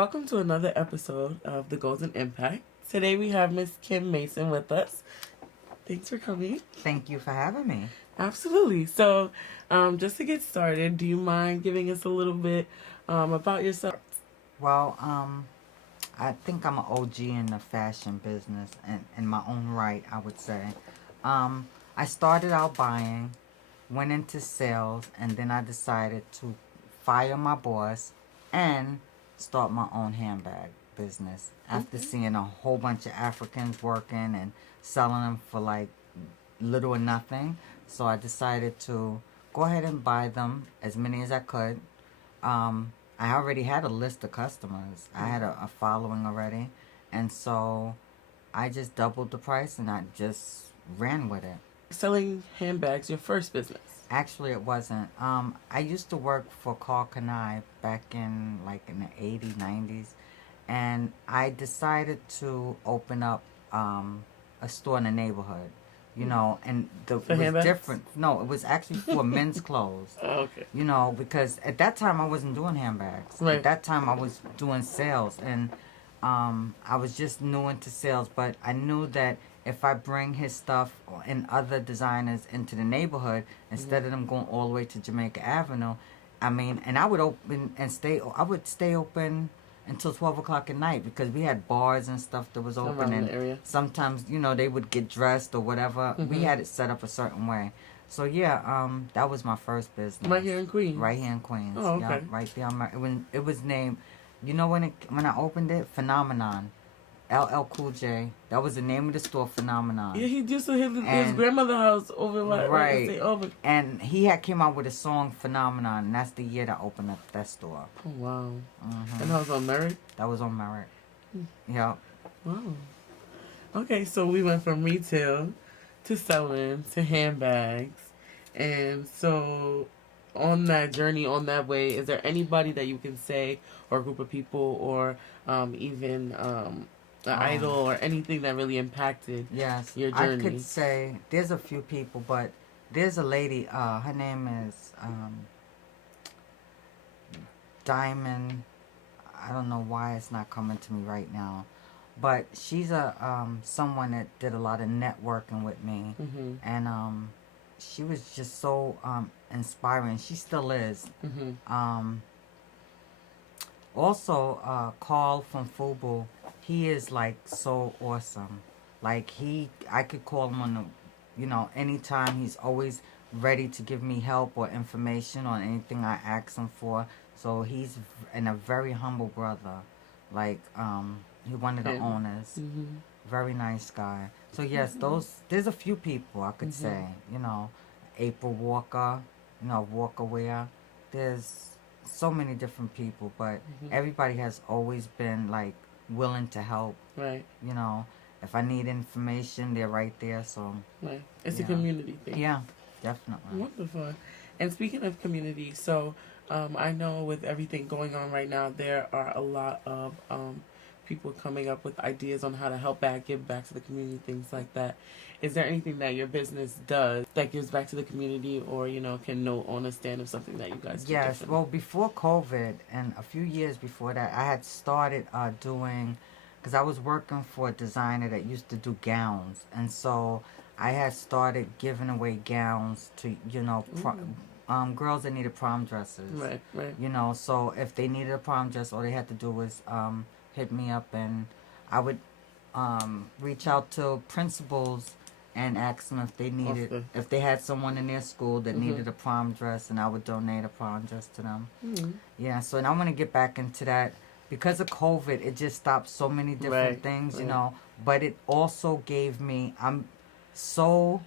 Welcome to another episode of The Golden Impact. Today we have Miss Kim Mason with us. Thanks for coming. Thank you for having me. Absolutely. So, just to get started, do you mind giving us a little bit about yourself? Well, I think I'm an OG in the fashion business, and in my own right, I would say. I started out buying, went into sales, and then I decided to fire my boss and start my own handbag business after seeing a whole bunch of Africans working and selling them for like little or nothing. So I decided to go ahead and buy them, as many as I could. I already had a list of customers. I had a following already. And so I just doubled the price and I just ran with it. Selling handbags, your first business. Actually, it wasn't. I used to work for Carl Kanai back in the 80s, 90s. And I decided to open up a store in the neighborhood. And it was handbags? different. No, it was actually for men's clothes. Oh, okay. Because at that time I wasn't doing handbags. Right. At that time I was doing sales, and I was just new into sales. But I knew that if I bring his stuff and other designers into the neighborhood, instead of them going all the way to Jamaica Avenue, and I would I would stay open until 12 o'clock at night because we had bars and stuff that was open. Around And the area. sometimes, they would get dressed or whatever. We had it set up a certain way. So yeah, that was my first business. Right here in Queens. Right here in Queens. Oh, okay. Yeah, right there. When it was named, when I opened it, Phenomenon, LL Cool J. That was the name of the store, Phenomenon. Yeah, he used to his grandmother's house over right. Over. And he had came out with a song, Phenomenon, and that's the year that I opened up that store. Oh wow. Mm-hmm. And that was on Merritt. That was on Merritt. Yeah. Wow. Okay, so we went from retail to selling to handbags. And so on that journey, on that way, is there anybody that you can say, or a group of people, or even an idol, or anything that really impacted your journey? I could say there's a few people, but there's a lady, her name is Diamond. I don't know why it's not coming to me right now. But she's someone that did a lot of networking with me, and she was just so inspiring. She still is. Also, Carl from Fubu, he is like so awesome. Like I could call him on anytime. He's always ready to give me help or information on anything I ask him for. So he's a very humble brother. Like he's one of the owners. Very nice guy. So yes, there's a few people I could say. April Walker, Walker Wear. There's so many different people, but everybody has always been like willing to help. Right. If I need information, they're right there. So right. It's a community thing. Yeah, definitely. Wonderful. And speaking of community, so I know with everything going on right now, there are a lot of people coming up with ideas on how to help give back to the community, things like that. Is there anything that your business does that gives back to the community, or can note on a stand of something that you guys do? Yes. Well, before COVID and a few years before that, I had started doing, because I was working for a designer that used to do gowns, and so I had started giving away gowns to girls that needed prom dresses. Right. So if they needed a prom dress, all they had to do was hit me up, and I would reach out to principals and ask them if they needed, if they had someone in their school that needed a prom dress, and I would donate a prom dress to them. Yeah, so and I want to get back into that. Because of COVID, it just stopped so many different things, but it also gave me, I'm so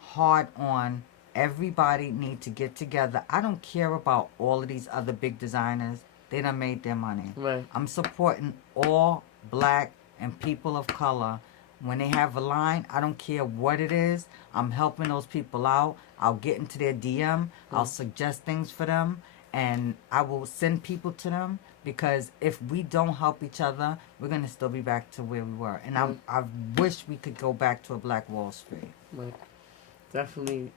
hard on everybody need to get together. I don't care about all of these other big designers. They done made their money. Right. I'm supporting all black and people of color. When they have a line, I don't care what it is. I'm helping those people out. I'll get into their DM. I'll suggest things for them. And I will send people to them. Because if we don't help each other, we're going to still be back to where we were. And I wish we could go back to a Black Wall Street. Right. Definitely.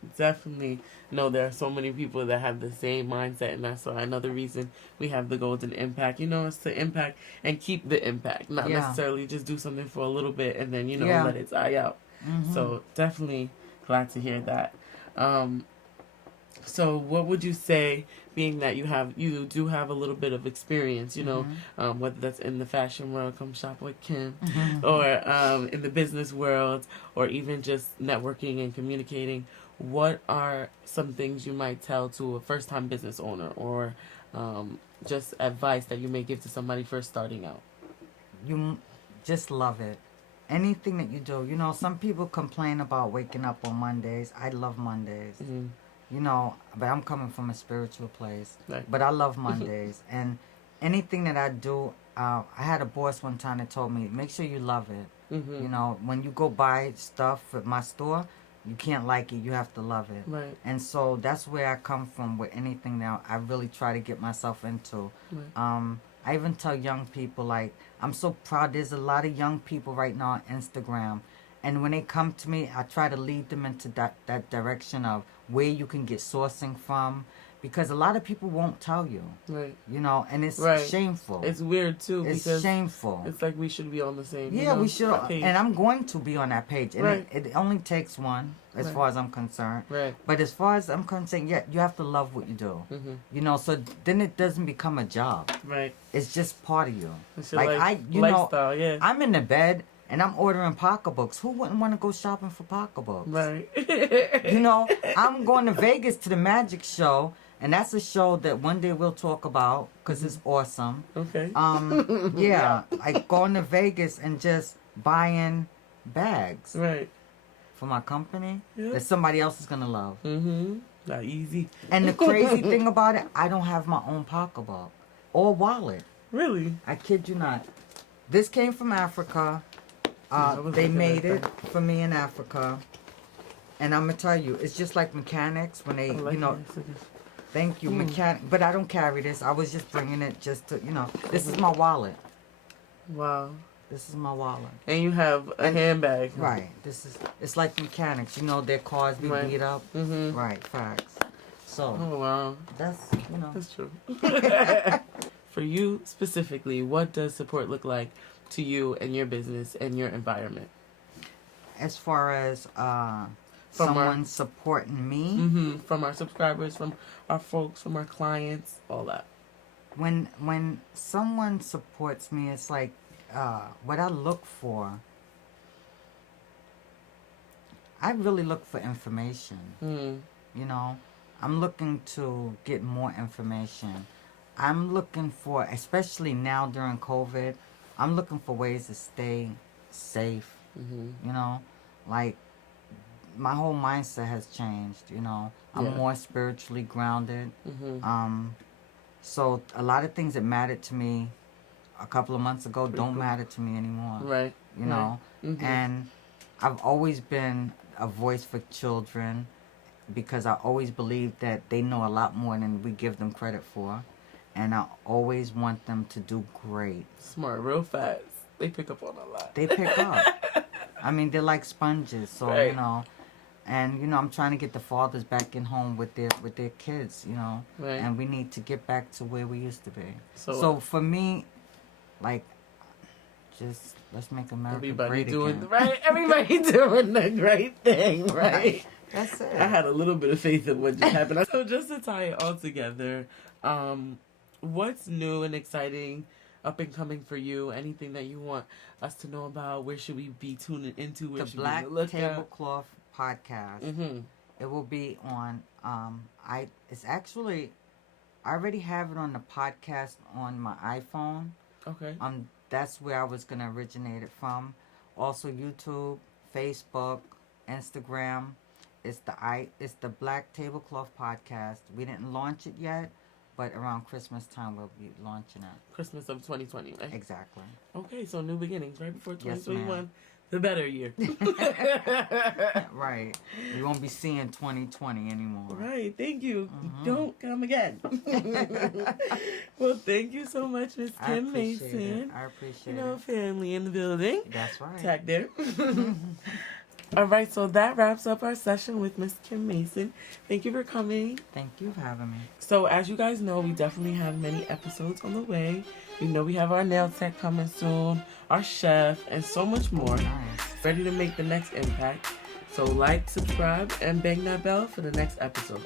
No, there are so many people that have the same mindset, and that's why another reason we have the golden impact. It's to impact and keep the impact, not Yeah. necessarily just do something for a little bit and then Yeah. let it die out. Mm-hmm. So definitely glad to hear that. Um, so what would you say, being that you do have a little bit of experience, whether that's in the fashion world, come shop with Kim, or in the business world, or even just networking and communicating, what are some things you might tell to a first time business owner, or just advice that you may give to somebody first starting out? You just love it. Anything that you do. Some people complain about waking up on Mondays. I love Mondays. Mm-hmm. But I'm coming from a spiritual place. Right. But I love Mondays. And anything that I do, I had a boss one time that told me, make sure you love it. Mm-hmm. When you go buy stuff at my store, you can't like it. You have to love it. Right. And so that's where I come from with anything that I really try to get myself into. Right. I even tell young people, like, I'm so proud. There's a lot of young people right now on Instagram. And when they come to me, I try to lead them into that direction of where you can get sourcing from. Because a lot of people won't tell you. Right. And it's Right. shameful. It's weird too, It's because shameful. it's like we should be on the same. Yeah, we should. Page. And I'm going to be on that page. And Right. it only takes one, as Right. far as I'm concerned. Right. But as far as I'm concerned, yeah, you have to love what you do. Mm-hmm. So then it doesn't become a job. Right. It's just part of you. It's your lifestyle, yeah. I'm in the bed and I'm ordering pocketbooks. Who wouldn't want to go shopping for pocketbooks? Right. I'm going to Vegas to the magic show, and that's a show that one day we'll talk about because it's awesome. Okay. Yeah, like going to Vegas and just buying bags. Right. For my company, yeah. that somebody else is gonna love. Mm-hmm. Not easy. And the crazy thing about it, I don't have my own pocketbook or wallet. Really? I kid you not. This came from Africa. They made it for me in Africa. And I'm gonna tell you, it's just like mechanics when they, Thank you, mechanic. But I don't carry this. I was just bringing it just to, This is my wallet. Wow. This is my wallet. And you have a handbag. Right. It's like mechanics. Their cars be beat up. Mm-hmm. Right. Facts. So. Oh wow. That's That's true. For you specifically, what does support look like to you and your business and your environment? As far as someone supporting me, from our subscribers, from our folks, from our clients, all that. When someone supports me, it's like what I look for. I really look for information. I'm looking to get more information. I'm looking for, especially now during COVID, I'm looking for ways to stay safe. Like my whole mindset has changed. I'm more spiritually grounded. So a lot of things that mattered to me a couple of months ago don't matter to me anymore. Right. And I've always been a voice for children because I always believe that they know a lot more than we give them credit for. And I always want them to do great. Smart, real fast. They pick up on a lot. They pick up. I mean, they're like sponges. So, right. And, I'm trying to get the fathers back in home with their kids, Right. And we need to get back to where we used to be. So for me, like, just let's make America great again. Right. Everybody doing the great thing, right? That's it. I had a little bit of faith in what just happened. So just to tie it all together, what's new and exciting, up and coming for you? Anything that you want us to know about? Where should we be tuning into? Where the should Black we look Tablecloth Podcast. Mm-hmm. It will be on. It's actually, I already have it on the podcast on my iPhone. Okay. That's where I was gonna originate it from. Also YouTube, Facebook, Instagram. It's the Black Tablecloth Podcast. We didn't launch it yet, but around Christmas time we'll be launching it. Christmas of 2020, right? Exactly. Okay, so new beginnings right before 2021. Yes, the better year. Right. We won't be seeing 2020 anymore. Right. Thank you. Don't come again. Well, thank you so much, Miss Kim Mason. I appreciate it. Family in the building. That's right. Tag there. All right, so that wraps up our session with Miss Kim Mason. Thank you for coming. Thank you for having me. So as you guys know, we definitely have many episodes on the way. We know we have our nail tech coming soon, our chef, and so much more. Nice. Ready to make the next impact. So like, subscribe, and bang that bell for the next episode.